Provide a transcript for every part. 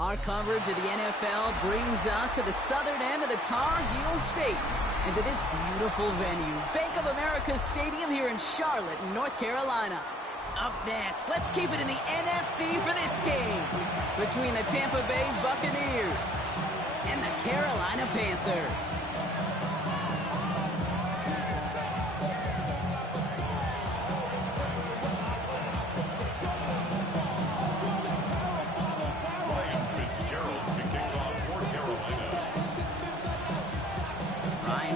Our coverage of the NFL brings us to the southern end of the Tar Heel State and to this beautiful venue, Bank of America Stadium here in Charlotte, North Carolina. Up next, let's keep it in the NFC for this game between the Tampa Bay Buccaneers and the Carolina Panthers.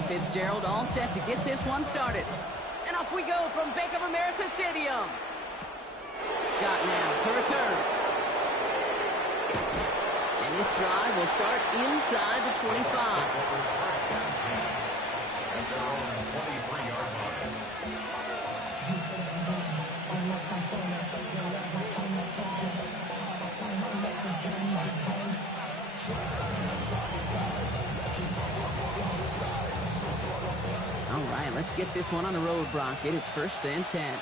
Fitzgerald all set to get this one started. And off we go from Bank of America Stadium. Scott now to return. And this drive will start inside the 25. All right, let's get this one on the road, Brock. It is 1st and 10.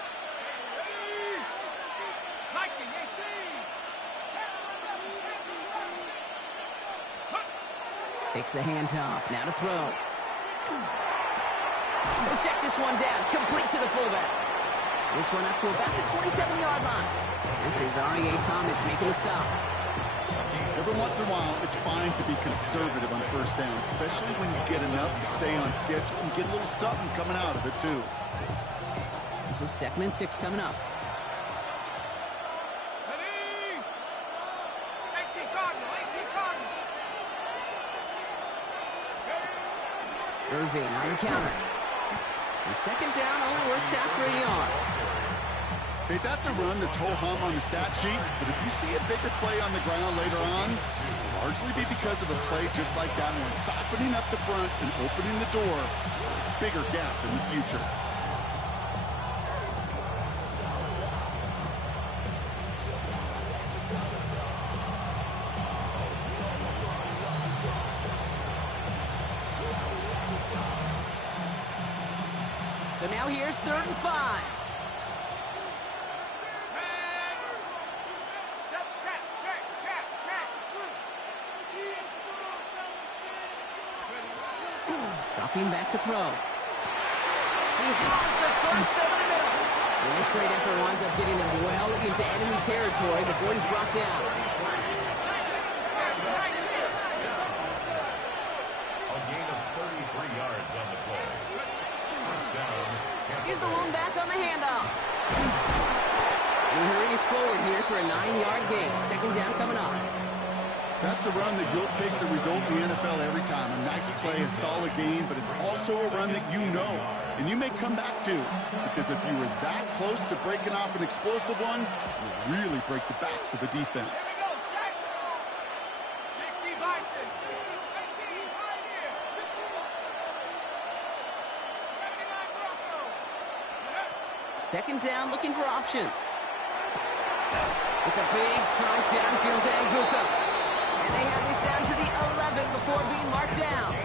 Takes the handoff. Now to throw. We'll check this one down. Complete to the fullback. This one up to about the 27-yard line. It's Azareye'h Thomas making a stop. Every once in a while, it's fine to be conservative on 1st down, especially when you get enough to stay on schedule and get a little something coming out of it, too. This is 2nd and 6 coming up. Irving on the counter. And 2nd down only works out for a yard. Okay, that's a run that's ho-hum on the stat sheet, but if you see a bigger play on the ground later on, it'll largely be because of a play just like that one, softening up the front and opening the door, bigger gap in the future. So now here's 3rd and 5. Dropping back to throw. He has the first over the middle. And this great effort winds up getting him well into enemy territory before he's brought down. A gain of 33 yards on the play. First down. Here's the lone back on the handoff. And he hurries forward here for a 9-yard gain. 2nd down coming up. That's a run that you'll take the result in the NFL every time. A nice play, a solid game, but it's also a run that you know, and you may come back to. Because if you were that close to breaking off an explosive one, you'll really break the backs of the defense. Second down, looking for options. It's a big strike downfield to Gywu. And they have this down to the 11 before being marked down.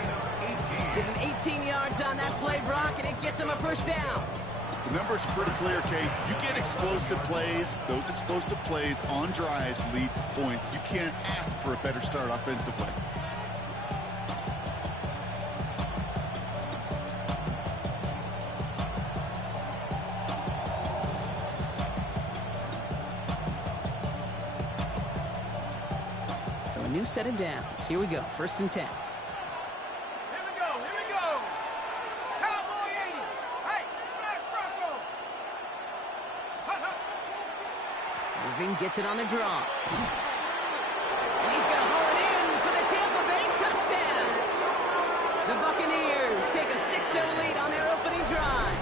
Give him 18 yards on that play, Brock, and it gets him a 1st down. The numbers are pretty clear, Kate. You get explosive plays. Those explosive plays on drives lead to points. You can't ask for a better start offensively. A new set of downs. Here we go. 1st and 10. Here we go. Cowboy 80. Hey, smash Bronco. Irving gets it on the draw. And he's going to haul it in for the Tampa Bay touchdown. The Buccaneers take a 6-0 lead on their opening drive.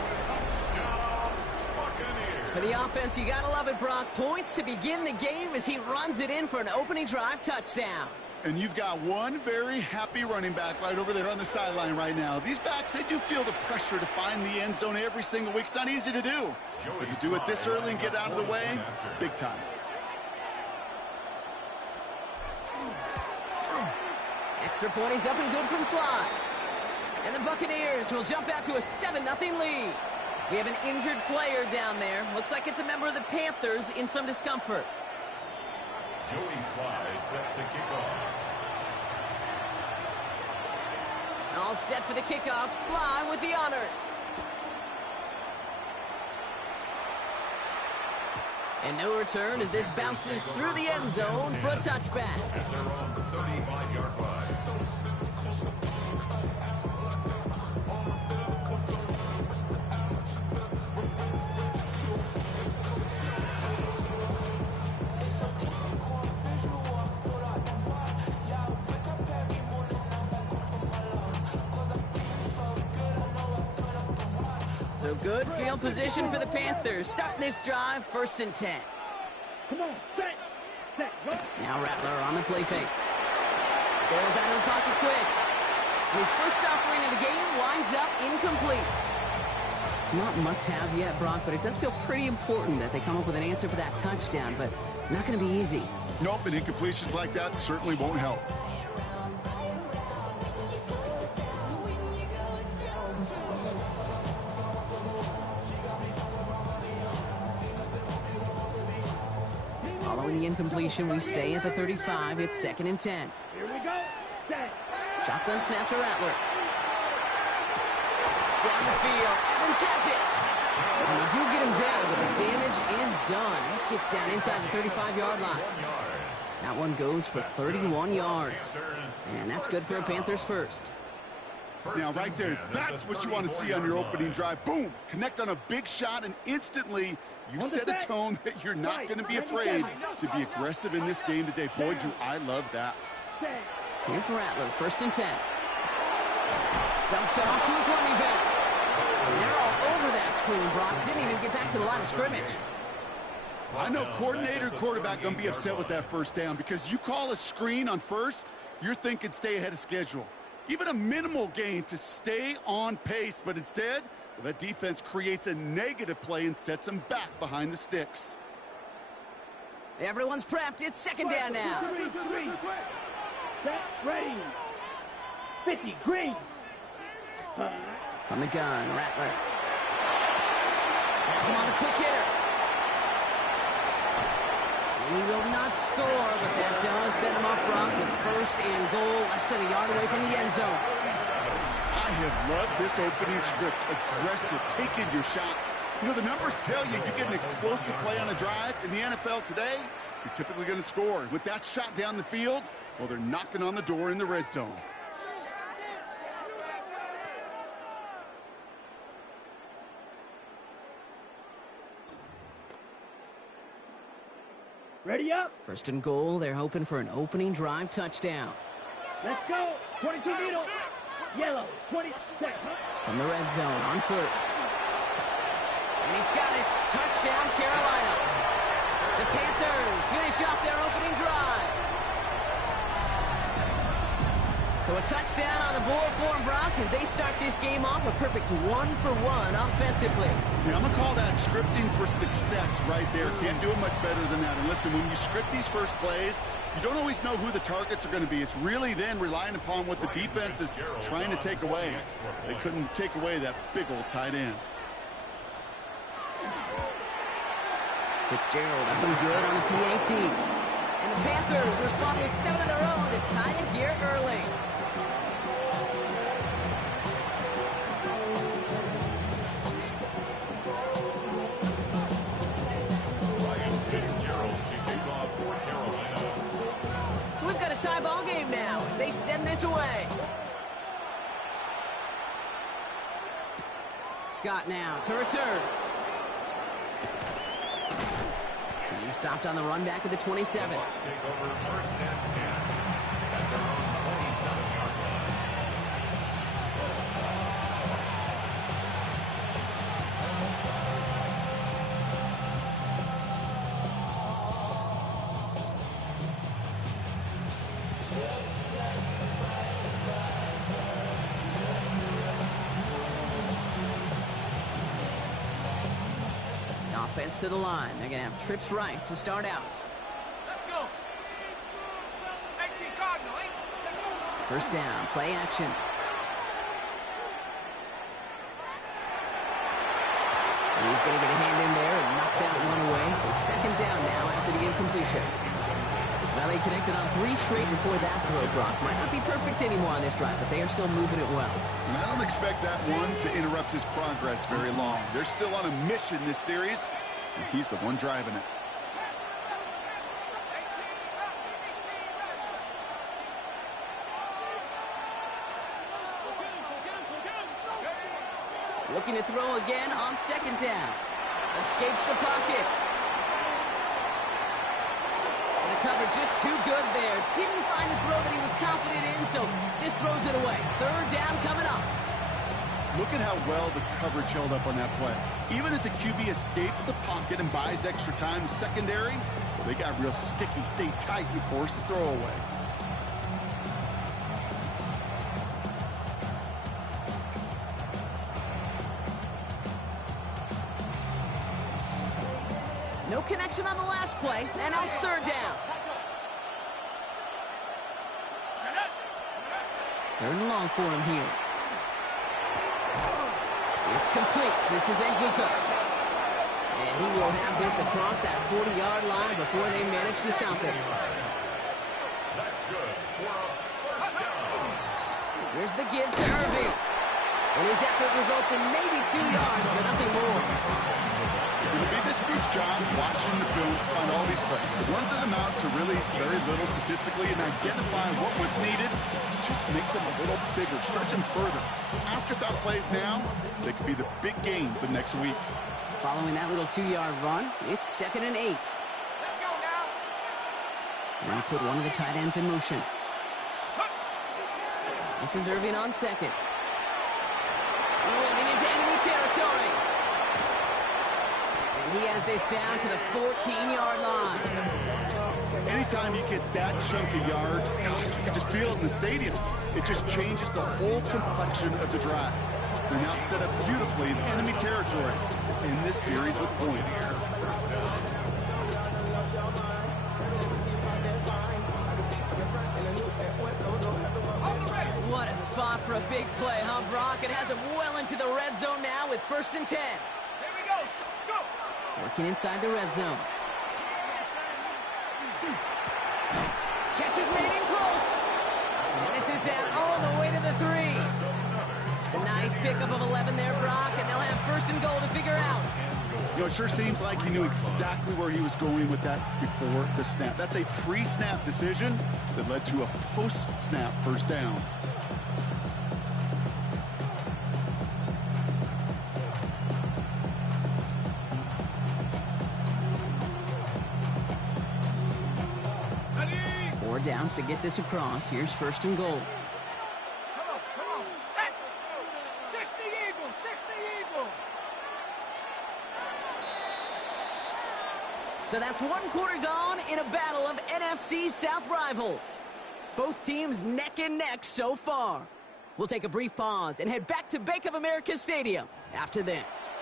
For the offense, you gotta love it, Brock. Points to begin the game as he runs it in for an opening drive touchdown. And you've got one very happy running back right over there on the sideline right now. These backs, they do feel the pressure to find the end zone every single week. It's not easy to do. But to do it this early and get out of the way, big time. Extra point, he's up and good from slot. And the Buccaneers will jump out to a 7-0 lead. We have an injured player down there. Looks like it's a member of the Panthers in some discomfort. Joey Sly set to kick off. All set for the kickoff. Sly with the honors. And no return as this bounces through the end zone for a touchback. At their own 35-yard line. So good field position for the Panthers. Starting this drive, 1st and 10. Come on, set, go. Now Rattler on the play fake. Bails out of the pocket quick. And his first offering of the game winds up incomplete. Not must-have yet, Brock, but it does feel pretty important that they come up with an answer for that touchdown, but not going to be easy. Nope, and incompletions like that certainly won't help. Following the incompletion, we stay at the 35. It's 2nd and 10. Here we go. Set. Shotgun snap to Rattler. Down the field. Evans has it. And they do get him down, but the damage is done. This gets down inside the 35-yard line. That one goes for 31 yards. And that's good for a Panthers first. Now, right there, that's what you want to see on your opening drive. Boom! Connect on a big shot, and instantly you set a tone that you're not going to be afraid to be aggressive in this game today. Boy, do I love that. Here for Rattler, 1st and 10. Dumped off to his running back. And they're all over that screen, Brock. Didn't even get back to the line of scrimmage. I know coordinator and quarterback going to be upset with that first down because you call a screen on first, you're thinking stay ahead of schedule. Even a minimal gain to stay on pace, but instead, well, that defense creates a negative play and sets them back behind the sticks. Everyone's prepped. It's 2nd down now. Set, ready. 50, green. From the gun, Rattler. Has him on the quick hitter. And he will not score, but that does set him up, Brock, with 1st and goal, less than a yard away from the end zone. I have loved this opening script. Aggressive, taking your shots. You know, the numbers tell you get an explosive play on a drive. In the NFL today, you're typically going to score. With that shot down the field, well, they're knocking on the door in the red zone. Ready up. 1st and goal, they're hoping for an opening drive touchdown. Let's go. 22 needle. Yellow. 20. Set. From the red zone on 1st. And he's got it. Touchdown, Carolina. The Panthers finish off their opening drive. So a touchdown on the board for them, Brock, as they start this game off a perfect 1-for-1 offensively. Yeah, I'm going to call that scripting for success right there. Can't do it much better than that. And listen, when you script these first plays, you don't always know who the targets are going to be. It's really then relying upon what the defense is trying to take away. They couldn't take away that big old tight end. Fitzgerald up and good on the PAT. And the Panthers respond with 7 of their own to tie it here early. So we've got a tie ball game now as they send this away. Scott now to return. He stopped on the run back at the 27. Bucs take over 1st and 10 at their own 27-yard line. Offense to the line. They're going to have trips right to start out. Let's go. 18 Cardinal. 18. 1st down, play action. And he's going to get a hand in there and knock that one away. So 2nd down now after the incompletion. connected on 3 straight before that throw, Brock. Might not be perfect anymore on this drive, but they are still moving it well. And I don't expect that one to interrupt his progress very long. They're still on a mission this series, and he's the one driving it. Looking to throw again on 2nd down. Escapes the pocket. And the cover just too good there. Didn't find the throw that he was confident in, so just throws it away. 3rd down coming up. Look at how well the coverage held up on that play. Even as the QB escapes the pocket and buys extra time secondary, well, they got real sticky, stayed tight, and forced the throw away. No connection on the last play, and now it's 3rd down. 3rd and long for him here. It's complete. This is Gywu. And he will have this across that 40-yard line before they manage to stop it. That's good for a first down. Here's the give to Irving. And his effort results in maybe 2 yards, but nothing more. It'll be this group's job watching the film to find all these plays. The ones that amount to really very little statistically and identify what was needed to just make them a little bigger, stretch them further. Afterthought plays now, they could be the big gains of next week. Following that little 2-yard run, it's 2nd and 8. Let's go now. And he put one of the tight ends in motion. This is Irving on 2nd. Rolling into enemy territory. And he has this down to the 14-yard line. Anytime you get that chunk of yards, gosh, you can just feel it in the stadium. It just changes the whole complexion of the drive. They're now set up beautifully in enemy territory to end this series with points. What a spot for a big play, huh, Brock? It has him well into the red zone now with 1st and 10. Here we go. Go. Working inside the red zone. Catch is made in close. And this is down all the way to the 3. A nice pickup of 11 there, Brock, and they'll have 1st and goal to figure out. You know, it sure seems like he knew exactly where he was going with that before the snap. That's a pre-snap decision that led to a post-snap 1st down. Ready? 4 downs to get this across. Here's 1st and goal. Come on. Set. 60 Eagles. 60 Eagles. So that's 1 quarter gone in a battle of NFC South rivals. Both teams neck and neck so far. We'll take a brief pause and head back to Bank of America Stadium after this.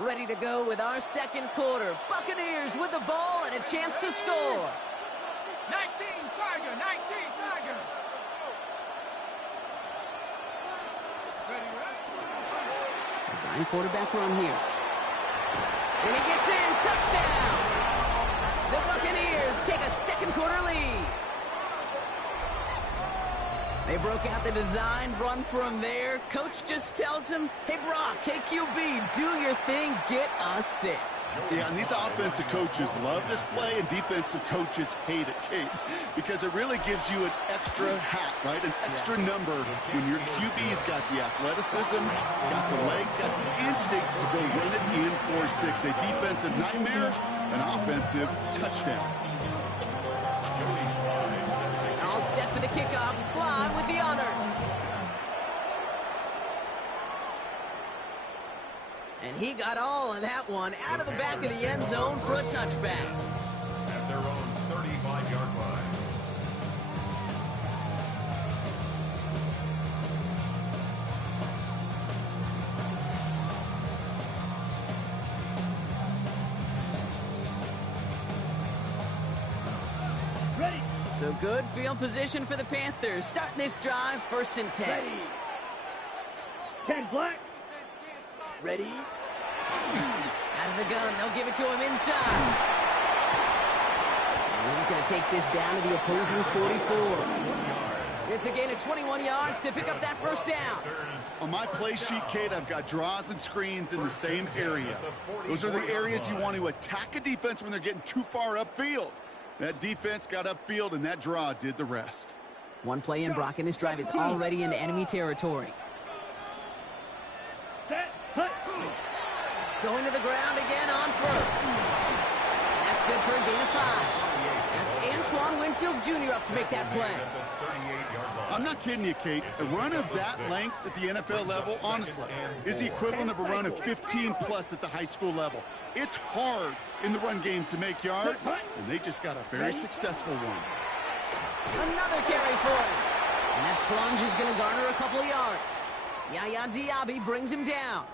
Ready to go with our 2nd quarter. Buccaneers with the ball and a chance to score. 19 Tiger. 19 Tiger. Ready. Design quarterback run here. And he gets in. Touchdown. The Buccaneers take a 2nd quarter lead. They broke out the design run for him there. Coach just tells him, hey, Brock, hey, QB, do your thing, get us 6. Yeah, and these offensive coaches love this play, and defensive coaches hate it, Kate, because it really gives you an extra hat, right? An extra number when your QB's got the athleticism, got the legs, got the instincts to go run it in for 6. A defensive nightmare, an offensive touchdown. All set for the kickoff. Slide with the honors. And he got all of that one out of the back of the end zone for a touchback. At their own 35-yard line. So good field position for the Panthers. Starting this drive, 1st and 10. Ready. 10 black. Ready. Out of the gun, they'll give it to him inside. And he's going to take this down to the opposing 44. It's a gain of 21 yards to pick up that 1st down. On my play sheet, Kate, I've got draws and screens in the same area. Those are the areas you want to attack a defense when they're getting too far upfield. That defense got upfield, and that draw did the rest. One play in, Brock, and this drive is already into enemy territory. Set. Hut. Going to the ground again on 1st. That's good for a gain of 5. That's Antoine Winfield Jr. up to make that play. I'm not kidding you, Kate. A run of that length at the NFL level, honestly, is the equivalent of a run of 15-plus at the high school level. It's hard in the run game to make yards, and they just got a very successful one. Another carry for him. And that plunge is going to garner a couple of yards. Yaya Diaby brings him down.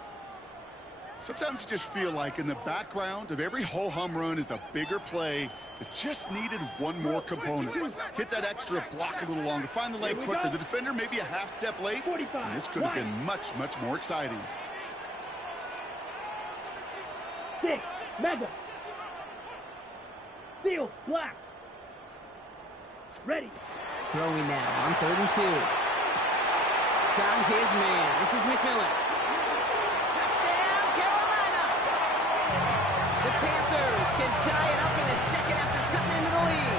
Sometimes you just feel like in the background of every ho-hum run is a bigger play that just needed one more component. Hit that extra block a little longer, find the leg quicker. The defender maybe a half step late, and this could have been much, much more exciting. 6. Mega. Steel. Black. Ready. Throwing now on 3rd and 2. Got his man. This is McMillan. Touchdown, Carolina! The Panthers can tie it up in the 2nd after cutting into the lead.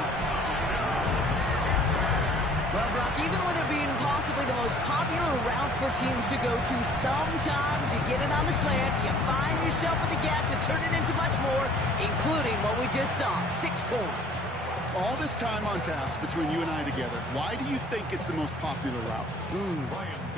Well, Brock, even with it being possibly the most popular route for teams to go to, sometimes you get it on the slants, you find yourself with the gap to turn it into much more, including what we just saw, 6 points. All this time on task between you and I together, why do you think it's the most popular route?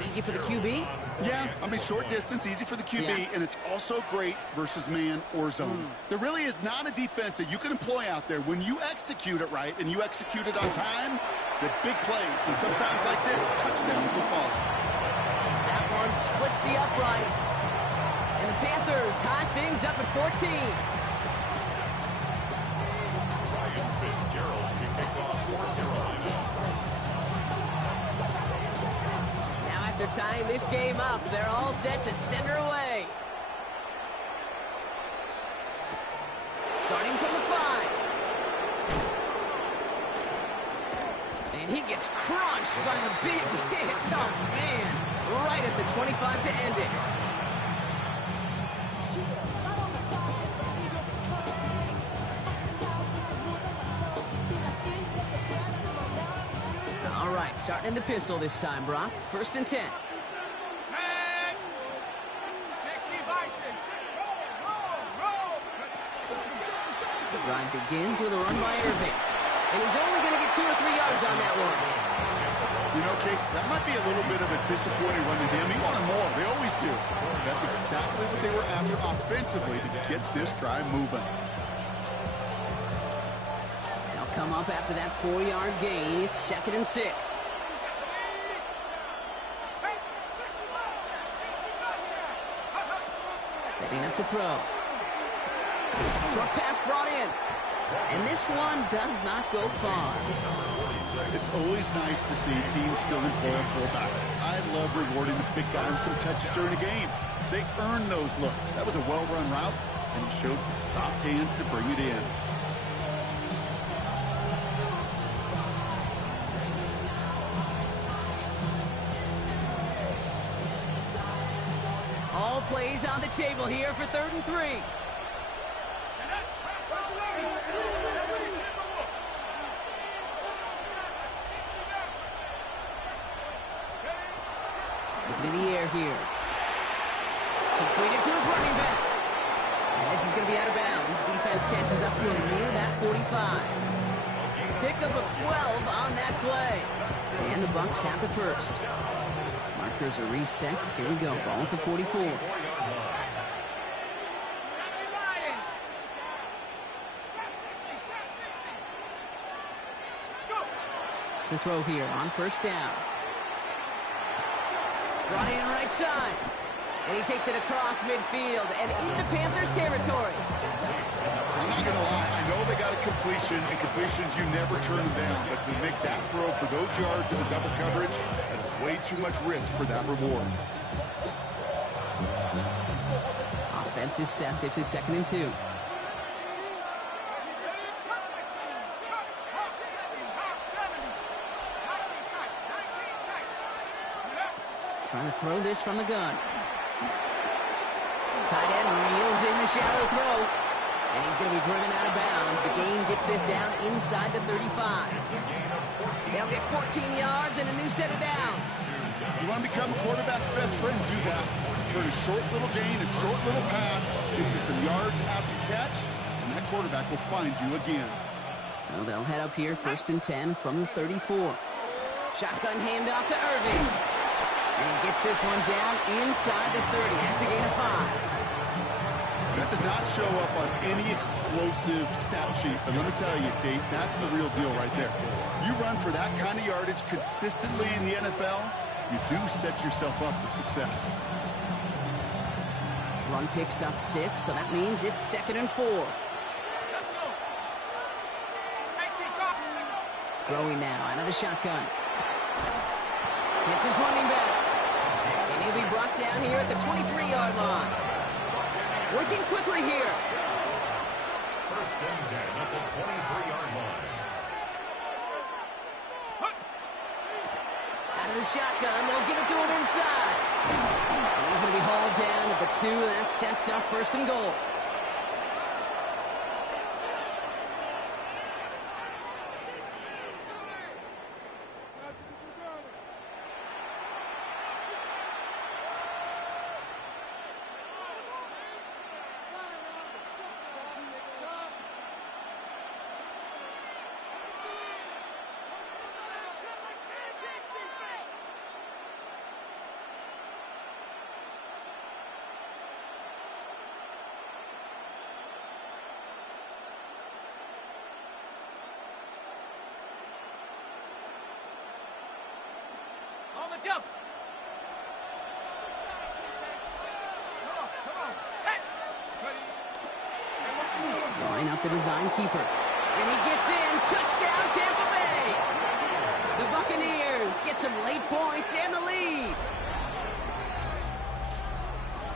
Easy for the QB? Yeah, I mean, short distance, easy for the QB, and it's also great versus man or zone. There really is not a defense that you can employ out there when you execute it right and you execute it on time, the big plays, and sometimes like this, touchdowns will follow. That one splits the uprights. And the Panthers tie things up at 14. After tying this game up, they're all set to send her away. Starting from the 5. And he gets crunched by a big hit. Oh, man. Right at the 25 to end it. All right, starting in the pistol this time, Brock. 1st and 10. The drive begins with a run by Irving. And he's only going to get 2 or 3 yards on that one. You know, Kate, that might be a little bit of a disappointing run to him. He wanted more. They always do. That's exactly what they were after offensively to get this drive moving. They'll come up after that 4-yard gain. It's 2nd and 6. Setting up to throw. Short pass brought in. And this one does not go far. It's always nice to see teams still employ a fullback. I love rewarding the big guy with some touches during a game. They earn those looks. That was a well-run route, and he showed some soft hands to bring it in. All plays on the table here for 3rd and 3. Looking in the air here. Completed to his running back. And this is going to be out of bounds. Defense catches up to him near that 45. Pickup of 12 on that play. And the Bucs have the 1st. Markers are reset. Here we go. Ball at the 44. To throw here on 1st down. Ryan right side. And he takes it across midfield and into Panthers territory. I'm not going to lie. I know they got a completion, and completions, you never turn them down. But to make that throw for those yards in the double coverage, that is way too much risk for that reward. Offense is set. This is 2nd and 2. Trying to throw this from the gun. Tight end reels in the shallow throw. And he's going to be driven out of bounds. The gain gets this down inside the 35. They'll get 14 yards and a new set of downs. You want to become a quarterback's best friend, do that. Turn a short little gain, a short little pass into some yards after catch, and that quarterback will find you again. So they'll head up here 1st and 10 from the 34. Shotgun handoff to Irving. And he gets this one down inside the 30. That's a gain of 5. That does not show up on any explosive stat sheet. But let me tell you, Kate, that's the real deal right there. You run for that kind of yardage consistently in the NFL, you do set yourself up for success. Run picks up 6, so that means it's 2nd and 4. Throwing now out of the shotgun. It's his running back. And he'll be brought down here at the 23-yard line. Working quickly here. 1st and 10 at the 23-yard line. Out of the shotgun, they'll give it to him inside. And he's going to be hauled down at the 2. That sets up 1st and goal. Jump! Come on, set! Line up the design keeper. And he gets in. Touchdown, Tampa Bay! The Buccaneers get some late points and the lead.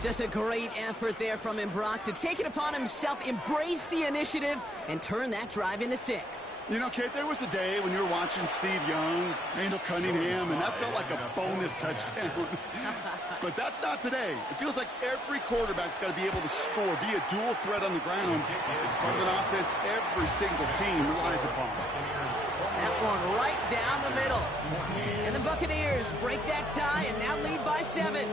Just a great effort there from him, Brock, to take it upon himself, embrace the initiative, and turn that drive into 6. You know, Kate, there was a day when you were watching Steve Young, Randall Cunningham, and that felt like a bonus touchdown. But that's not today. It feels like every quarterback's got to be able to score, be a dual threat on the ground. It's part of an offense every single team relies upon. That one right down the middle. And the Buccaneers break that tie and now lead by 7.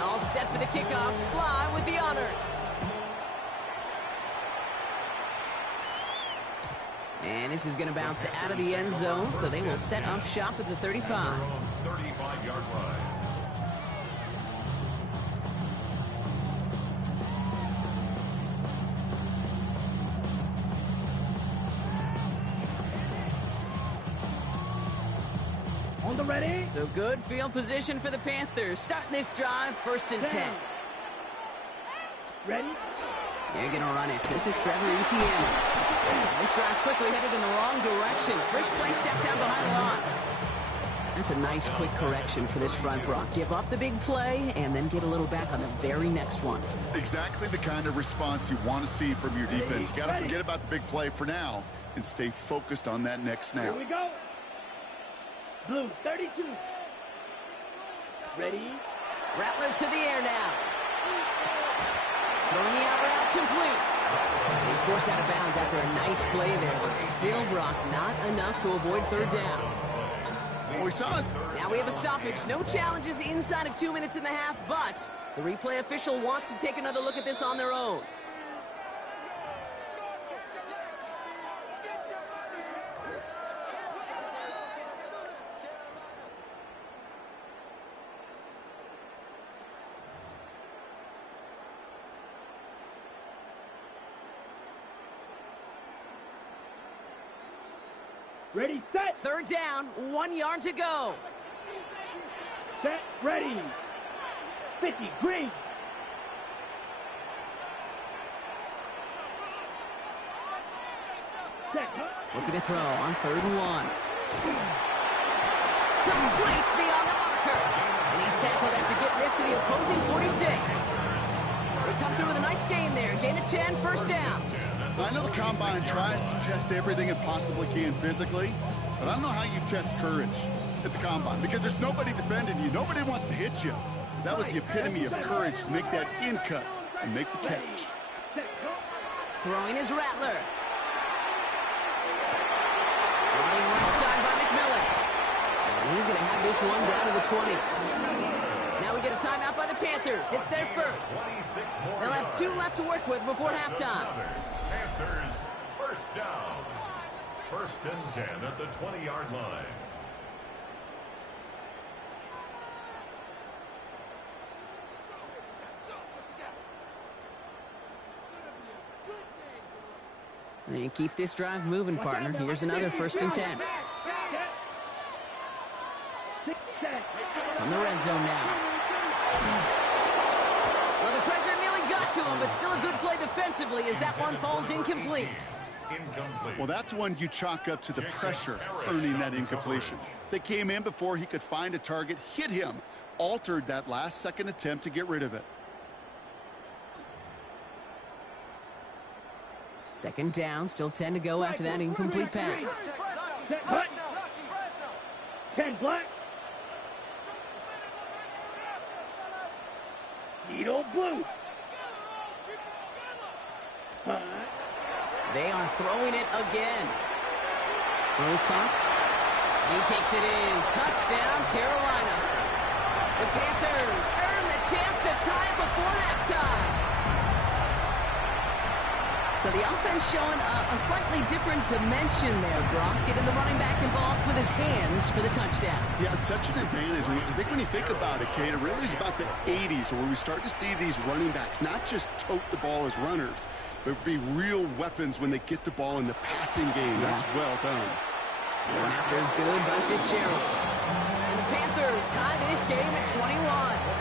All set for the kickoff. Sly with the honors. And this is going to bounce out of the end zone, so they will set up shop at the 35. 35-yard line. On the ready. So good field position for the Panthers. Starting this drive, 1st and 10. Ready? They're going to run it. This is Trevor Etienne. This drive's quickly headed in the wrong direction. First play set down behind the line. That's a nice quick correction for this front, Brock. Give up the big play and then get a little back on the very next one. Exactly the kind of response you want to see from your defense. You got to forget about the big play for now and stay focused on that next snap. Here we go. Blue, 32. Ready? Rattler to the air now. Throwing the out route complete. He's forced out of bounds after a nice play there, but still, Brock, not enough to avoid 3rd down. We saw us. Now we have a stoppage. No challenges inside of 2 minutes and a half, but the replay official wants to take another look at this on their own. Ready, set. 3rd down, 1 yard to go. Ready. 50, green. Set. Looking to throw on 3rd and 1. Complete beyond the marker. And he's tackled after getting this to the opposing 46. They come through with a nice gain there. Gain of 10, first down. I know the Combine tries to test everything it possibly can physically, but I don't know how you test courage at the Combine because there's nobody defending you. Nobody wants to hit you. That was the epitome of courage to make that in cut and make the catch. Throwing his Rattler. Running right side by McMillan. And he's going to have this one down to the 20. Now we get a timeout by the Panthers. It's their first. They'll have 2 left to work with before halftime. Panthers, first down. 1st and 10 at the 20-yard line. And keep this drive moving, partner. Here's another 1st and 10. From the red zone now. Well, the pressure nearly got to him, but still a good play defensively as that one falls incomplete. Well, that's one you chalk up to the pressure earning that incompletion. They came in before he could find a target, hit him, altered that last-second attempt to get rid of it. 2nd down, still 10 to go after that incomplete pass. 10 black. Needle blue. They are throwing it again. Rose caught. He takes it in. Touchdown, Carolina. The Panthers earn the chance to tie it before halftime. So the offense showing a slightly different dimension there, Brock. Getting the running back involved with his hands for the touchdown. Yeah, such an advantage. I think when you think about it, Kate, it really is about the 80s where we start to see these running backs not just tote the ball as runners, but be real weapons when they get the ball in the passing game. Yeah. That's well done. One after is good by Fitzgerald. And the Panthers tie this game at 21.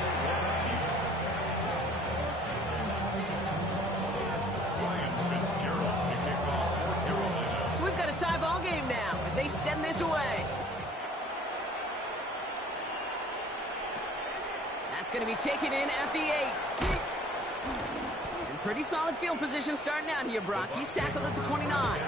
Tie ball game now as they send this away. That's going to be taken in at the 8. And pretty solid field position starting out here, Brock. He's tackled at the 29.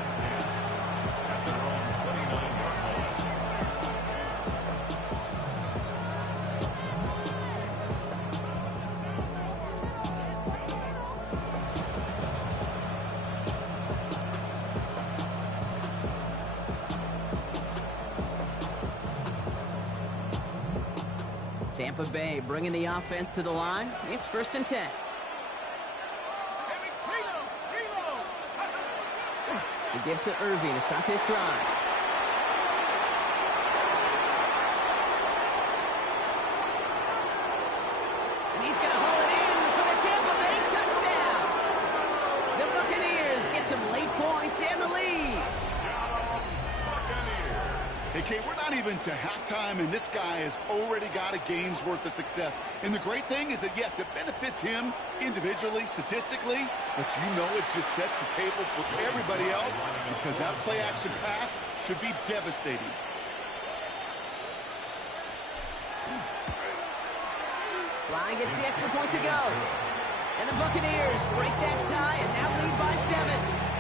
Tampa Bay bringing the offense to the line. It's 1st and 10. We give to Irving to start this drive. And he's going to haul it in for the Tampa Bay touchdown. The Buccaneers get some late points and the lead. Hey, Kate, we're not even to halftime, and this guy has already got a game's worth of success. And the great thing is that, yes, it benefits him individually, statistically, but you know it just sets the table for everybody else because that play-action pass should be devastating. Sly gets the extra point to go. And the Buccaneers break that tie and now lead by 7.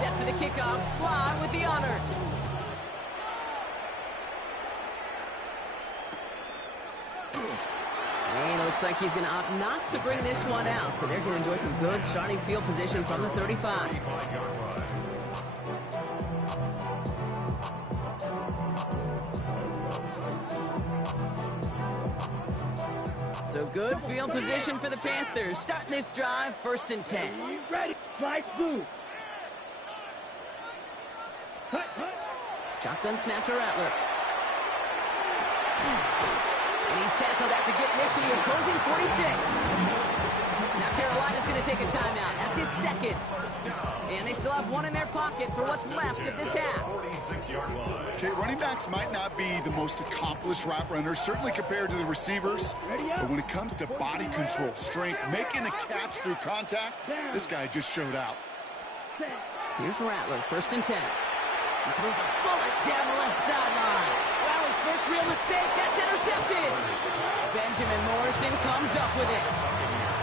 Set for the kickoff, Sly with the honors. And it looks like he's going to opt not to bring this one out, so they're going to enjoy some good starting field position from the 35. So good field position for the Panthers. Starting this drive, 1st and 10. Ready, fly blue. Shotgun snap to Rattler. And he's tackled after getting this to the opposing 46. Now Carolina's going to take a timeout. That's its second. And they still have one in their pocket for what's left of this half. Okay, running backs might not be the most accomplished route runners, certainly compared to the receivers. But when it comes to body control, strength, making a catch through contact, this guy just showed out. Here's Rattler, 1st and 10. He throws a bullet down the left sideline. Well, his first real mistake, that's intercepted. Benjamin Morrison comes up with it.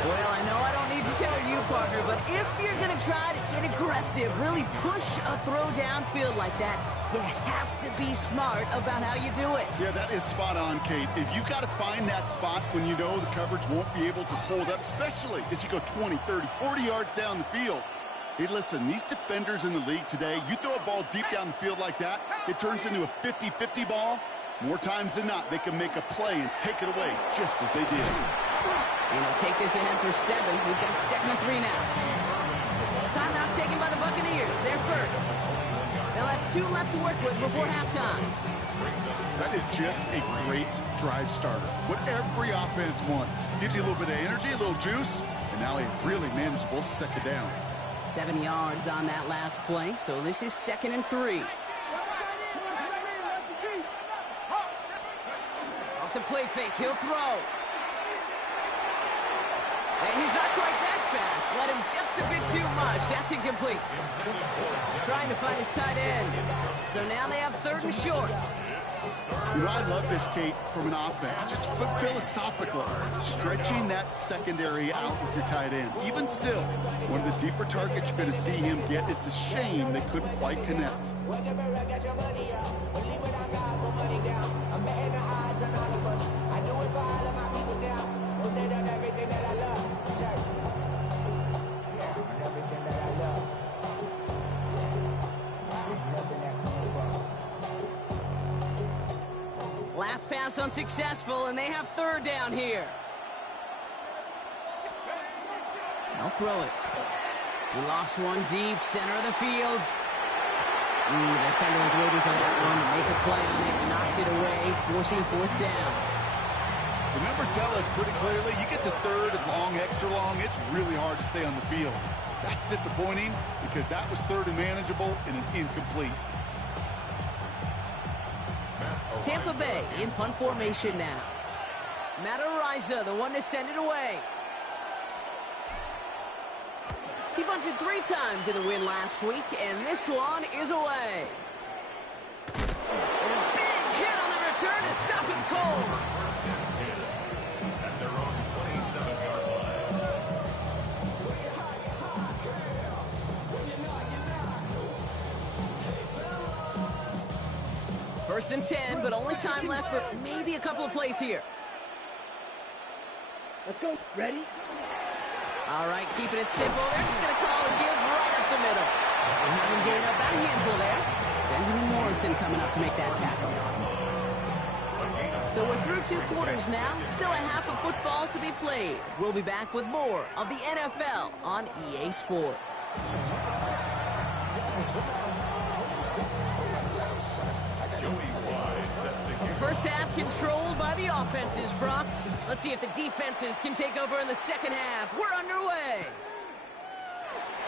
Well, I know I don't need to tell you, partner, but if you're going to try to get aggressive, really push a throw downfield like that, you have to be smart about how you do it. Yeah, that is spot on, Kate. If you've got to find that spot when you know the coverage won't be able to hold up, especially as you go 20, 30, 40 yards down the field. Hey, listen, these defenders in the league today, you throw a ball deep down the field like that, it turns into a 50-50 ball. More times than not, they can make a play and take it away just as they did. And he'll take this ahead for 7. We've got 2nd and 3 now. Timeout taken by the Buccaneers. They're first. They'll have 2 left to work with before halftime. That is just a great drive starter. What every offense wants. Gives you a little bit of energy, a little juice, and now a really manageable 2nd down. 7 yards on that last play, so this is 2nd and 3. Off the play fake, he'll throw. And he's not quite that fast. Let him just a bit too much. That's incomplete. Trying to find his tight end. So now they have 3rd and short. You know, I love this, Kate, from an offense. Just philosophically, stretching that secondary out with your tight end. Even still, one of the deeper targets you're going to see him get. It's a shame they couldn't quite connect. Last pass unsuccessful, and they have 3rd down here. They'll throw it. He lofts one deep, center of the field. The defender was waiting for that one to make a play on it, knocked it away, forcing 4th down. The numbers tell us pretty clearly, you get to 3rd and long, extra long, it's really hard to stay on the field. That's disappointing because that was 3rd and manageable and an incomplete. Tampa Bay in punt formation now. Matt Ariza, the one to send it away. He bunted 3 times in the win last week, and this one is away. And a big hit on the return to stop it cold. At their own 27-yard line. First and 10, but only time left for maybe a couple of plays here. Let's go. Ready? All right, keeping it simple. They're just going to call a give right up the middle. And having gained about a handful there. Benjamin Morrison coming up to make that tackle. So we're through 2 quarters now. Still a half of football to be played. We'll be back with more of the NFL on EA Sports. First half controlled by the offenses, Brock. Let's see if the defenses can take over in the second half. We're underway.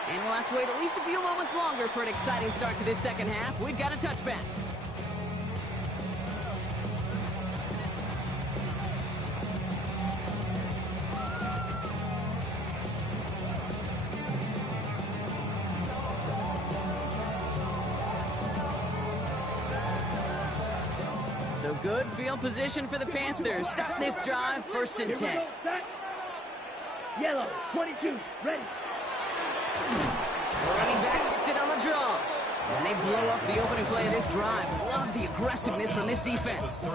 And we'll have to wait at least a few moments longer for an exciting start to this second half. We've got a touchback. So good field position for the Panthers. Starting this drive, 1st and 10. Yellow, 22, ready. Running back gets it on the draw. And they blow up the opening play of this drive. Love the aggressiveness from this defense.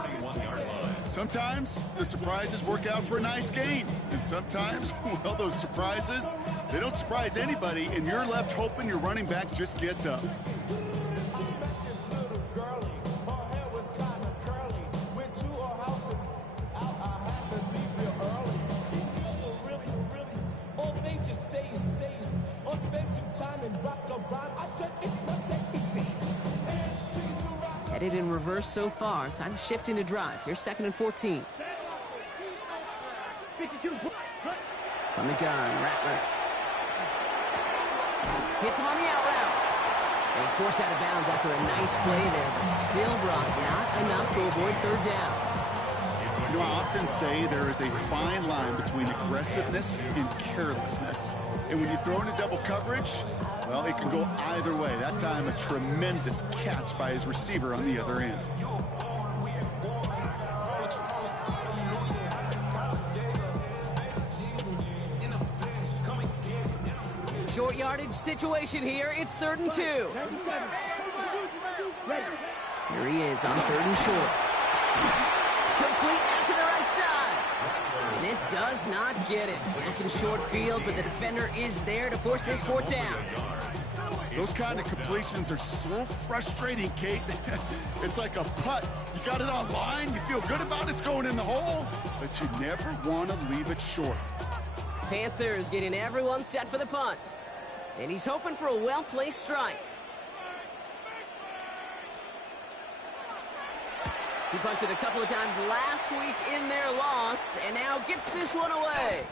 Sometimes the surprises work out for a nice game. And sometimes, well, those surprises, they don't surprise anybody, and you're left hoping your running back just gets up. Headed in reverse so far. Time to shift into drive. Here's 2nd and 14. From the gun, Rattler. Hits him on the out route. And he's forced out of bounds after a nice play there, but still, Brock, not enough to avoid third down. You know, I often say there is a fine line between aggressiveness and carelessness. And when you throw into double coverage, well, it can go either way. That time, a tremendous catch by his receiver on the other end. Short yardage situation here. It's 3rd and 2. Here he is on 3rd and short. Complete out to the right side. And this does not get it. Looking short field, but the defender is there to force this 4th down. Those kind of completions are so frustrating, Kate. It's like a putt. You got it on line, you feel good about it's going in the hole, but you never want to leave it short. Panthers getting everyone set for the punt. And he's hoping for a well-placed strike. He punted a couple of times last week in their loss, and now gets this one away.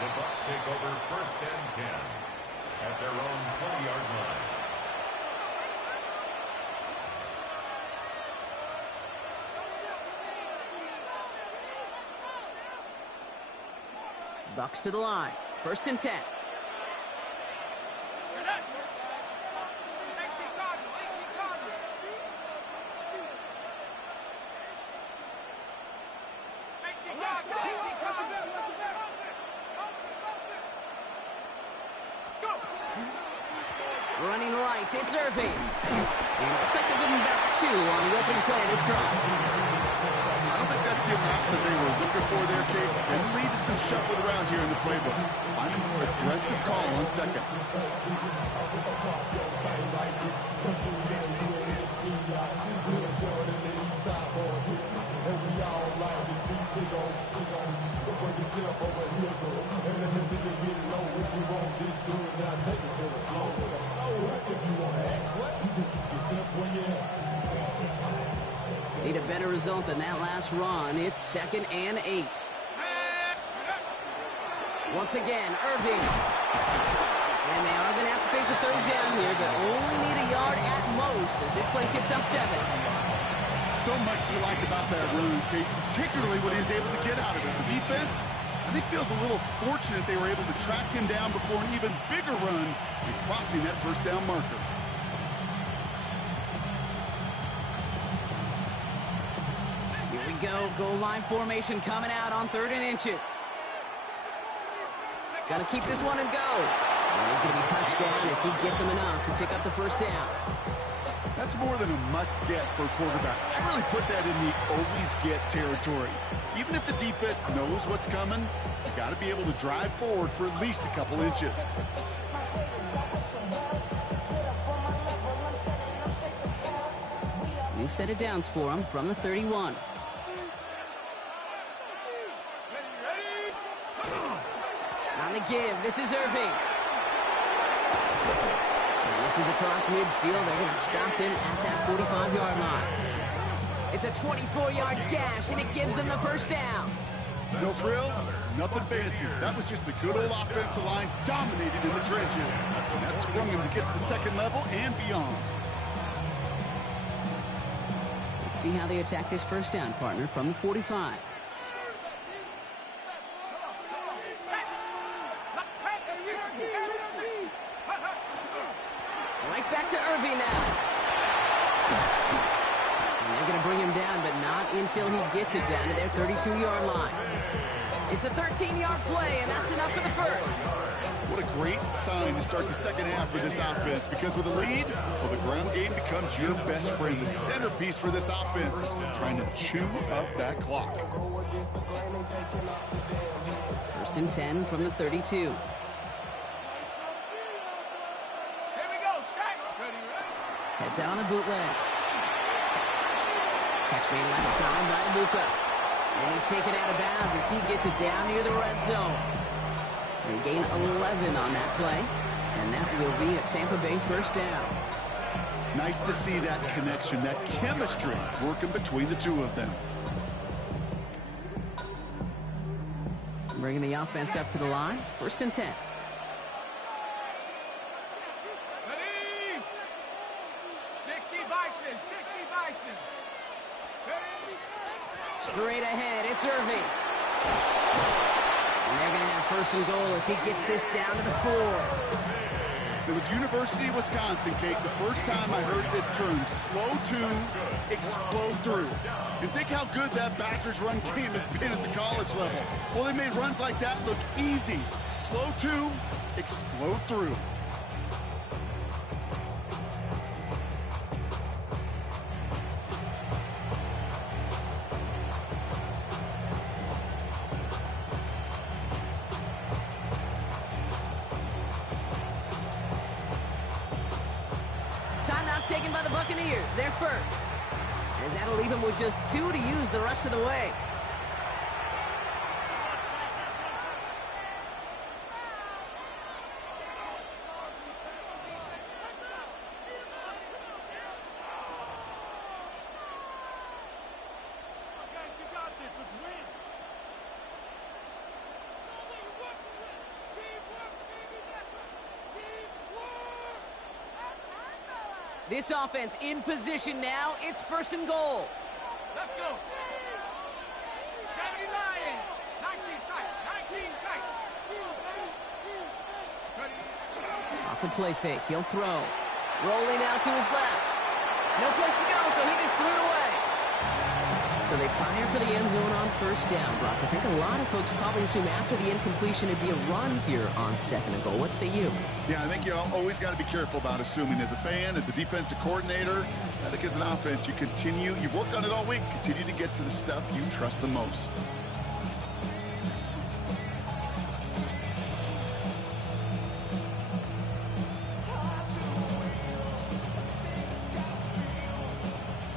The Bucs take over 1st and 10 at their own 20-yard line. Bucs to the line. 1st and 10. Running right, it's Irving. And looks like they're giving back 2 on the opening play of this drive. I don't think that's the amount that they were looking for there, Kate. And lead to some shuffling around here in the playbook. Find a more aggressive call on 2nd. Need a better result than that last run. It's 2nd and 8. Once again, Irving. And they are going to have to face a 3rd down here, but only need a yard at most as this play picks up 7. So much to like about that run, Kate, particularly what he was able to get out of it. The defense, I think, feels a little fortunate they were able to track him down before an even bigger run and crossing that 1st down marker. Here we go. Goal line formation coming out on 3rd and inches. Got to keep this one and go. And he's going to be touched down as he gets him enough to pick up the 1st down. That's more than a must-get for a quarterback. I really put that in the always-get territory. Even if the defense knows what's coming, you got to be able to drive forward for at least a couple inches. New set of downs for him from the 31. On the give, this is Irving. And this is across midfield. They're going to stop him at that 45-yard line. It's a 24-yard gash, and it gives them the 1st down. No frills, nothing fancy. That was just a good old offensive line dominated in the trenches. And that sprung him to get to the 2nd level and beyond. Let's see how they attack this 1st down, partner, from the 45. Right back to Irving now. And they're going to bring him down, but not until he gets it down to their 32-yard line. It's a 13-yard play, and that's enough for the 1st. What a great sign to start the 2nd half for this offense, because with a lead, well, the ground game becomes your best friend, the centerpiece for this offense, trying to chew up that clock. 1st and 10 from the 32. Heads out on the bootleg. Catch made left side by Ibuka. And he's taken out of bounds as he gets it down near the red zone. They gain 11 on that play. And that will be a Tampa Bay 1st down. Nice to see that connection, that chemistry working between the two of them. Bringing the offense up to the line. 1st and 10. Ready? 60 Bison, 60 Bison. Straight ahead, it's Irving. And they're going to have 1st and goal as he gets this down to the 4. It was University of Wisconsin, Kate, the first time I heard this term, slow to explode through. And think how good that Badgers run game has been at the college level. Well, they made runs like that look easy. Slow to explode through. Timeout taken by the Buccaneers. They're first. As that'll leave them with just 2 to use the rest of the way. This offense in position now. It's 1st and goal. Let's go. 70 Lions. 19 tight. 19 tight. Off the play fake. He'll throw. Rolling out to his left. No place to go, so he just threw it away. So they fire for the end zone on 1st down, Brock. I think a lot of folks probably assume after the incompletion it'd be a run here on 2nd and goal. What say you? Yeah, I think you always got to be careful about assuming as a fan, as a defensive coordinator. I think as an offense, you've worked on it all week, continue to get to the stuff you trust the most.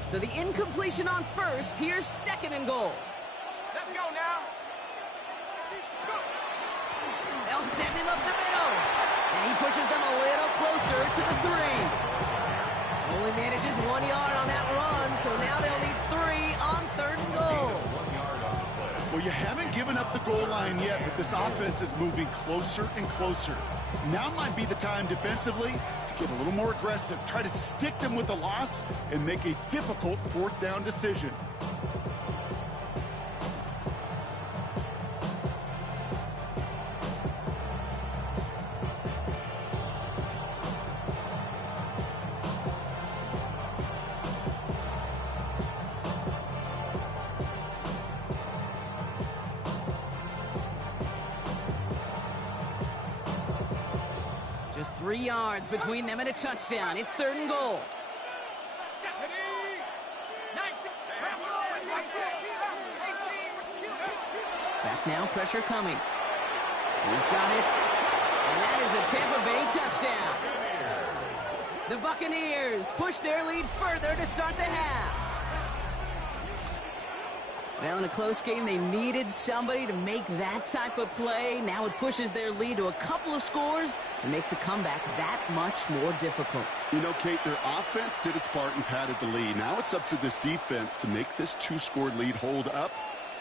So the incompletion on 1st. Here's 2nd and goal. Let's go now. They'll send him up the middle. And he pushes them a little closer to the 3. Only manages 1 yard on that run, so now they'll need 3 on 3rd and goal. Well, you haven't given up the goal line yet, but this offense is moving closer and closer. Now might be the time defensively to get a little more aggressive, try to stick them with the loss, and make a difficult 4th down decision. Just 3 yards between them and a touchdown. It's 3rd and goal. Back now, pressure coming. He's got it. And that is a Tampa Bay touchdown. The Buccaneers push their lead further to start the half. Well, in a close game, they needed somebody to make that type of play. Now it pushes their lead to a couple of scores and makes a comeback that much more difficult. You know, Kate, their offense did its part and padded the lead. Now it's up to this defense to make this 2-score lead hold up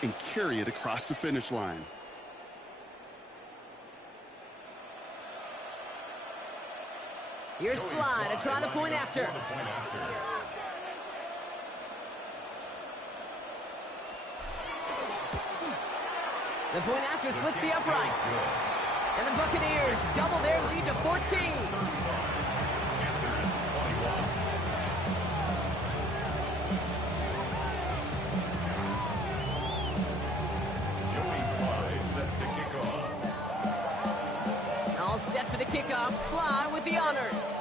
and carry it across the finish line. Here's Sly to try the point after. The point after splits the uprights. And the Buccaneers double their lead to 14. All set for the kickoff. Sly with the honors.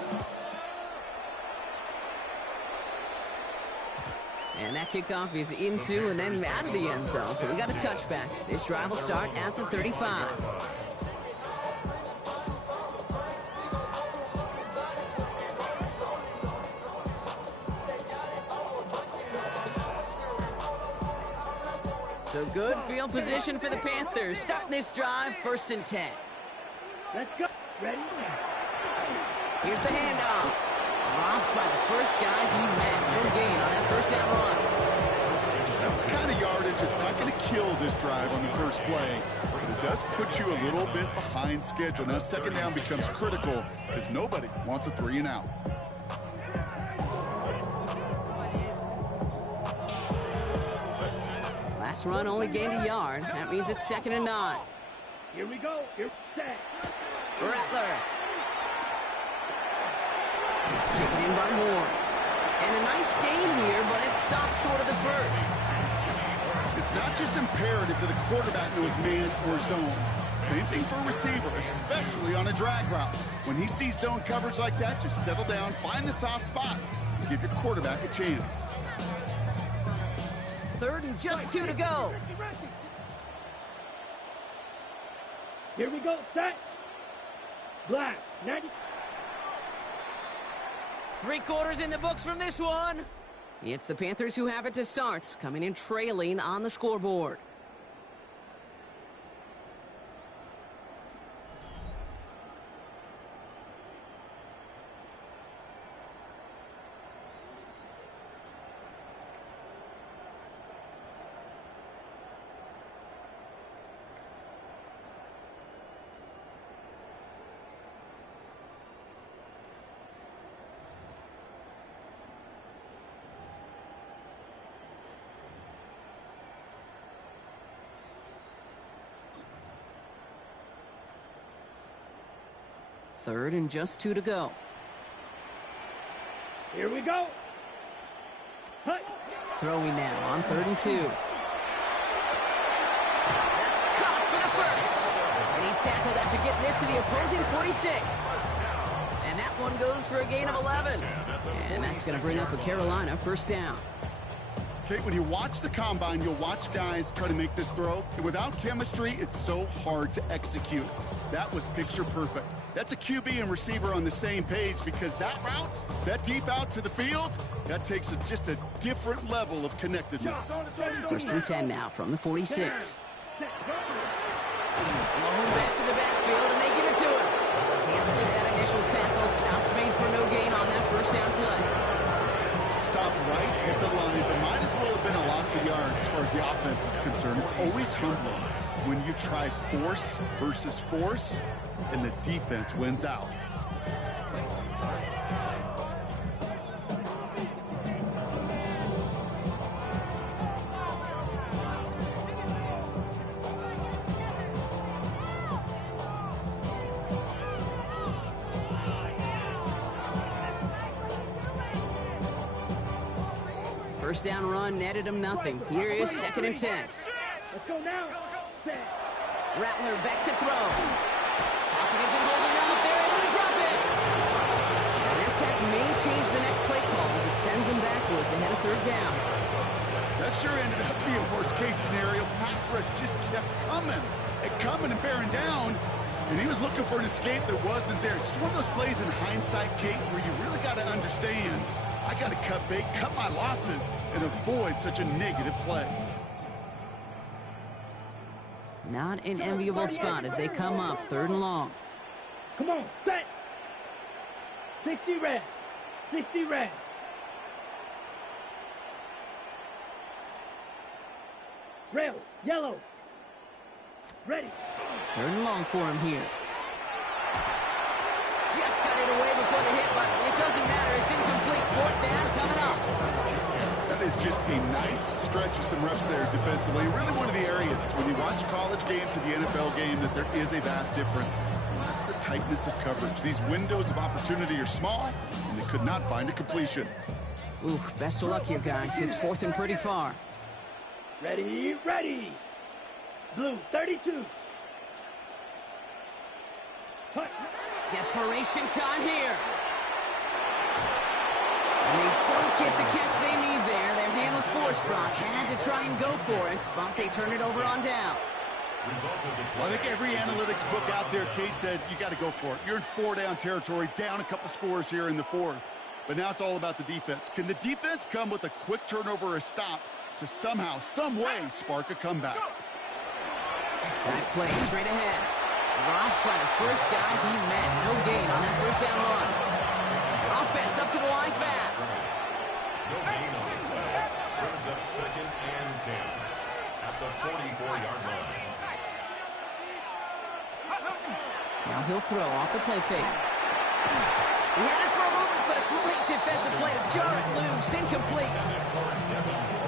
And that kickoff is into and then out of the end zone. So we got a touchback. This drive will start at the 35. So good field position for the Panthers. Starting this drive, 1st and 10. Let's go. Ready? Here's the handoff. Dropped by the first guy he met. No gain on that 1st down run. That's the kind of yardage that's not going to kill this drive on the first play. But it does put you a little bit behind schedule. Now second down becomes critical because nobody wants a 3-and-out. Last run only gained a yard. That means it's 2nd and 9. Here we go. Here's set. Rattler. It's taken in by Moore. And a nice gain here, but it stopped short of the first. It's not just imperative that a quarterback knows man or zone. Same thing for a receiver, especially on a drag route. When he sees zone coverage like that, just settle down, find the soft spot, and give your quarterback a chance. 3rd and just 2 to go. Here we go. Set. Black. 90. 3 quarters in the books from this one. It's the Panthers who have it to start, coming in trailing on the scoreboard. Third and just 2 to go. Here we go. Hut. Throwing now on 3rd and 2. That's caught for the first. And he's tackled after getting this to the opposing 46. And that one goes for a gain of 11. And that's going to bring up a Carolina 1st down. Okay, when you watch the combine, you'll watch guys try to make this throw. And without chemistry, it's so hard to execute. That was picture perfect. That's a QB and receiver on the same page because that route, that deep out to the field, that takes just a different level of connectedness. 1st and 10 now from the 46. Long back to the backfield, and they give it to him. Can't slip that initial tackle. Stops made for no gain on that 1st down play. Stopped right at the line, but might as well have been a loss of yards as far as the offense is concerned. It's always humbling when you try force versus force, and the defense wins out. First down run netted him nothing. Here is 2nd and 10. Let's go now. Set. Rattler back to throw. Pocket isn't holding up. They're able to drop it. And that sack may change the next play call as it sends him backwards ahead of 3rd down. That sure ended up being a worst-case scenario. Pass rush just kept coming and bearing down. And he was looking for an escape that wasn't there. It's one of those plays in hindsight, Kate, where you really got to understand, I got to cut bait, cut my losses, and avoid such a negative play. Not an enviable spot as they come up 3rd and long. Come on, set. 60 red. 60 red. Rail, yellow. Ready. 3rd and long for him here. Just got it away before the hit, but it doesn't matter. It's incomplete. 4th down coming up. That is just a nice stretch of some reps there defensively. Really one of the areas when you watch college game to the NFL game that there is a vast difference. And that's the tightness of coverage. These windows of opportunity are small, and they could not find a completion. Oof, best of luck here, guys. It's 4th and pretty far. Ready, ready. Blue, 32. Hut. Desperation time here. And they don't get the catch they need there. Their hand was forced, Brock. Had to try and go for it, but they turn it over on downs. Well, I think every analytics book out there, Kate, said you got to go for it. You're in 4-down territory, down a couple scores here in the 4th. But now it's all about the defense. Can the defense come with a quick turnover or a stop to somehow, some way, spark a comeback? That play straight ahead. Dropped by the first guy he met. No gain on that 1st down run. Offense up to the line fast. Brings up 2nd and 10 at the 44-yard line. Now he'll throw off the play fake. He had it for a moment, but a great defensive play to jar it loose. Incomplete.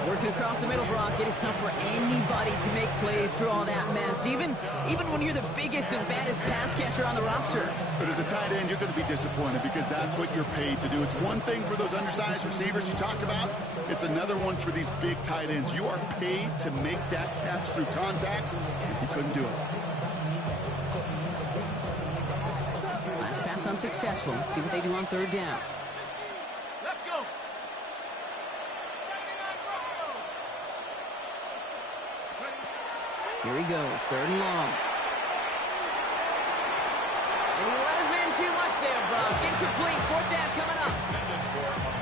Working across the middle, Brock. It is tough for anybody to make plays through all that mess, even when you're the biggest and baddest pass catcher on the roster. But as a tight end, you're going to be disappointed because that's what you're paid to do. It's one thing for those undersized receivers you talk about. It's another one for these big tight ends. You are paid to make that catch through contact, and you couldn't do it. Last pass unsuccessful. Let's see what they do on 3rd down. Let's go. Here he goes, 3rd and long. And he let his man too much there, Brock. Incomplete, 4th down coming up.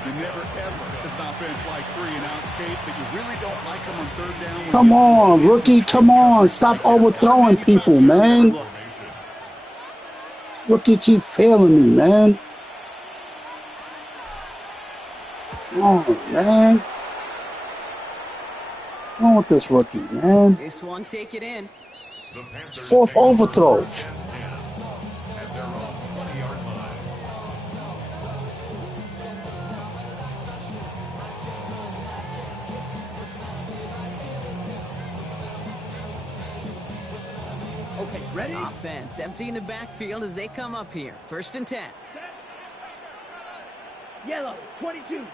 You never, ever, as an offense, like 3-and-outs, Kate, but you really don't like them on 3rd down. Come on, rookie, come on. Stop overthrowing people, man. This rookie keep failing me, man. Come on, man. What's wrong with this rookie, man? This one, take it in. 4th overthrow. At their own 20-yard line. Okay, ready? Offense emptying the backfield as they come up here. 1st and 10. Yellow, 22.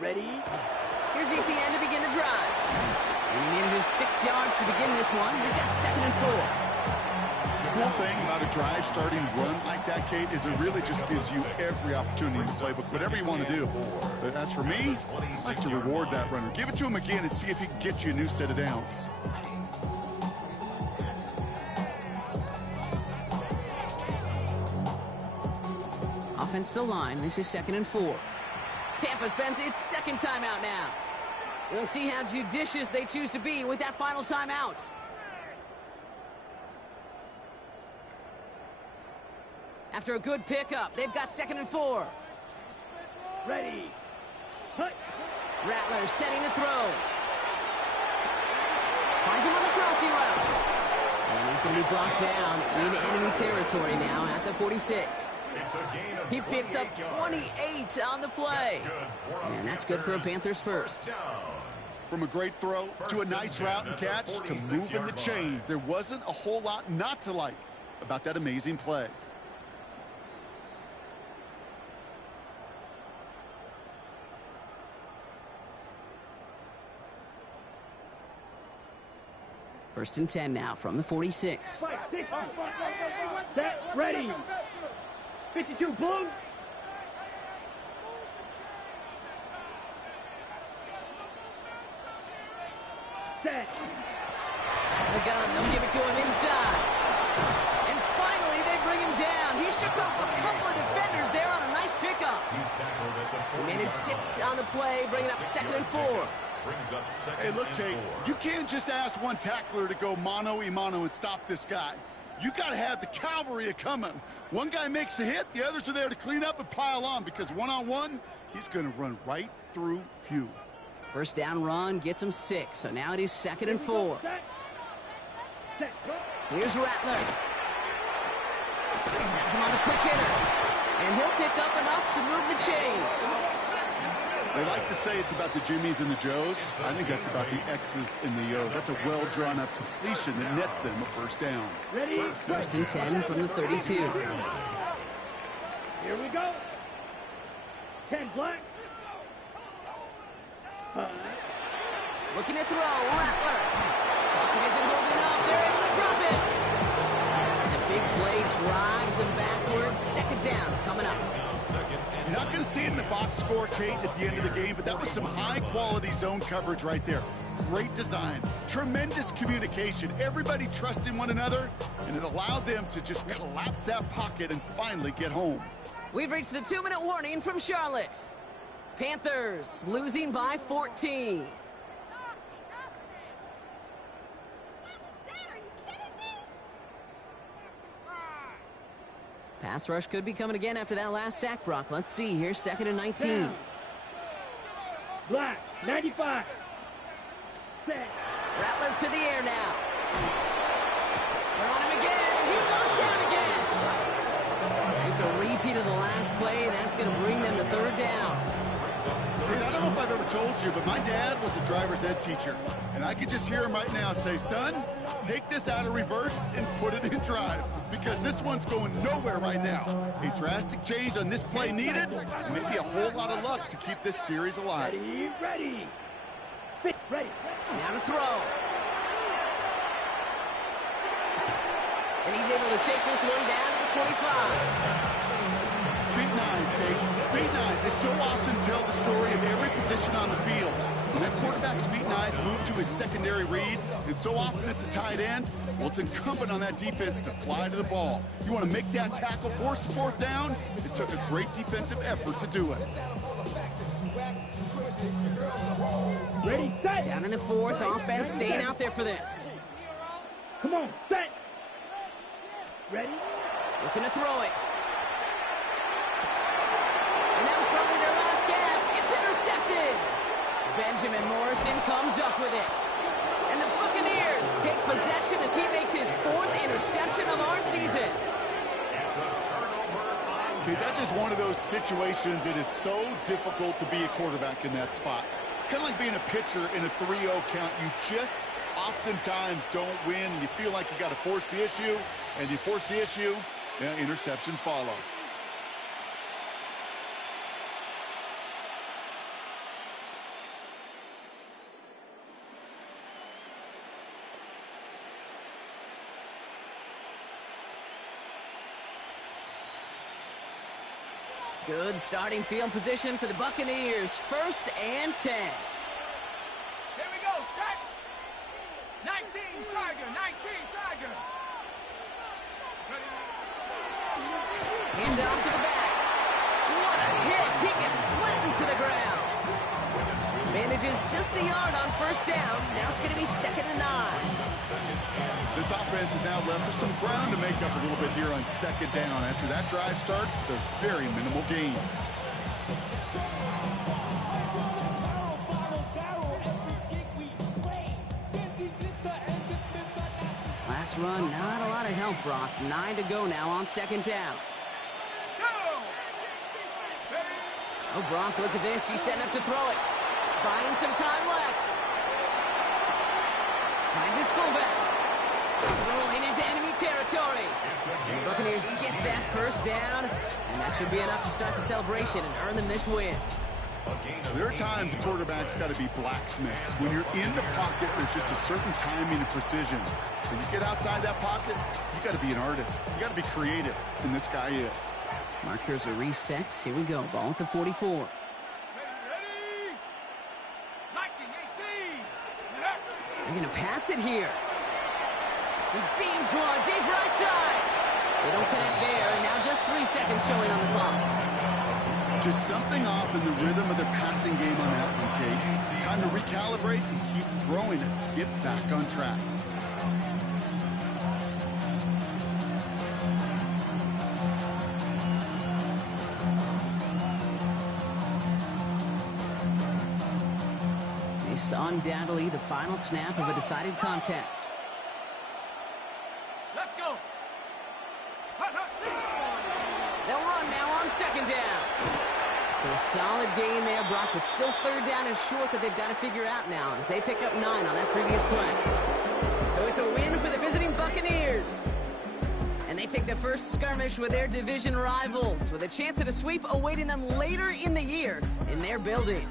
Ready? Here's ETN to begin the drive. And he manages 6 yards to begin this one. We've got 2nd and 4. The cool thing about a drive starting run like that, Kate, is it really just gives you every opportunity to play whatever you want to do. But as for me, I like to reward that runner. Give it to him again and see if he can get you a new set of downs. Offensive line. This is 2nd and 4. Tampa spends its 2nd timeout now. We'll see how judicious they choose to be with that final timeout. After a good pickup, they've got 2nd and 4. Ready. Hut. Rattler setting to throw. Finds him on the crossing route. And he's going to be brought down in enemy territory now at the 46. He picks up 28 on the play. And that's good for a Panthers first. From a great throw to a nice route and catch to moving the chains, there wasn't a whole lot not to like about that amazing play. First and 10 now from the 46. Set, ready. 52, blue. Set. The gun, they'll give it to him inside. And finally, they bring him down. He shook off a couple of defenders there on a nice pickup. He managed 6 on the play, bringing up 2nd and 4. Hey, look, Kate, you can't just ask one tackler to go mano-a-mano and stop this guy. You got to have the cavalry coming. One guy makes a hit, the others are there to clean up and pile on because one-on-one, he's going to run right through you. First down run gets him 6, so now it is 2nd and 4. Here's Rattler. Has him on the quick hitter. And he'll pick up enough to move the chains. They like to say it's about the Jimmies and the Joes. I think that's about the X's and the O's. That's a well-drawn-up completion that nets them a first down. Ready? First and 10 from the 32. Here we go. 10 black. Looking to throw, Rattler. Pocket isn't holding up. They're able to drop it. And the big play drives them backwards. 2nd down coming up. You're not going to see it in the box score, Kate, at the end of the game, but that was some high-quality zone coverage right there. Great design, tremendous communication, everybody trusting one another, and it allowed them to just collapse that pocket and finally get home. We've reached the 2-minute warning from Charlotte. Panthers losing by 14. Pass rush could be coming again after that last sack, Brock. Let's see here, 2nd and 19. Down. Black, 95. Set. Rattler to the air now. They're on him again, and he goes down again. It's a repeat of the last play. That's going to bring them to 3rd down. I don't know if I've ever told you, but my dad was a driver's ed teacher. And I could just hear him right now say, son, take this out of reverse and put it in drive. Because this one's going nowhere right now. A drastic change on this play needed. Maybe a whole lot of luck to keep this series alive. Ready. Ready. Now to throw. And he's able to take this one down to the 25. Feet nice, Kate. Feet nice. They so often tell the story of every position on the field. When that quarterback's feet nice move to his secondary read, and so often it's a tight end, well, it's incumbent on that defense to fly to the ball. You want to make that tackle, force 4th down? It took a great defensive effort to do it. Ready, set. Down in the 4th, offense staying out there for this. Come on, set. Ready. Looking to throw it. And that was probably their last gasp. It's intercepted. Benjamin Morrison comes up with it. And the Buccaneers take possession as he makes his 4th interception of our season. It's a turnover on Okay, that's just one of those situations. It is so difficult to be a quarterback in that spot. It's kind of like being a pitcher in a 3-0 count. You just oftentimes don't win. You feel like you got to force the issue, and you force the issue, yeah, interceptions follow. Good starting field position for the Buccaneers. 1st and 10. Here we go, set. 19, Tiger, 19, Tiger. Hand off to the back. What a hit. He gets flattened to the ground. Manages just a yard on 1st down. Now it's going to be 2nd and 9. This offense is now left with some ground to make up a little bit here on 2nd down. After that drive starts, the very minimal gain. Last run, not a lot of help, Brock. 9 to go now on 2nd down. Oh, Brock, look at this. He's setting up to throw it. Buying some time left. Finds his fullback. Rolling into enemy territory. And the Buccaneers get that 1st down, and that should be enough to start the celebration and earn them this win. There are times a quarterback's got to be blacksmiths. When you're in the pocket, there's just a certain timing and precision. When you get outside that pocket, you got to be an artist. You got to be creative, and this guy is. Markers are reset. Here we go. Ball at the 44. They're going to pass it here. He beams one deep right side. They don't connect there, and now just 3 seconds showing on the clock. Just something off in the rhythm of their passing game on that one, Kate. Time to recalibrate and keep throwing it to get back on track. They saw undoubtedly the final snap of a decided contest. Let's go. They'll run now on 2nd down. So a solid gain there, Brock, but still 3rd down is short that they've got to figure out now as they pick up 9 on that previous play. So it's a win for the visiting Buccaneers. And they take the first skirmish with their division rivals with a chance at a sweep awaiting them later in the year in their building.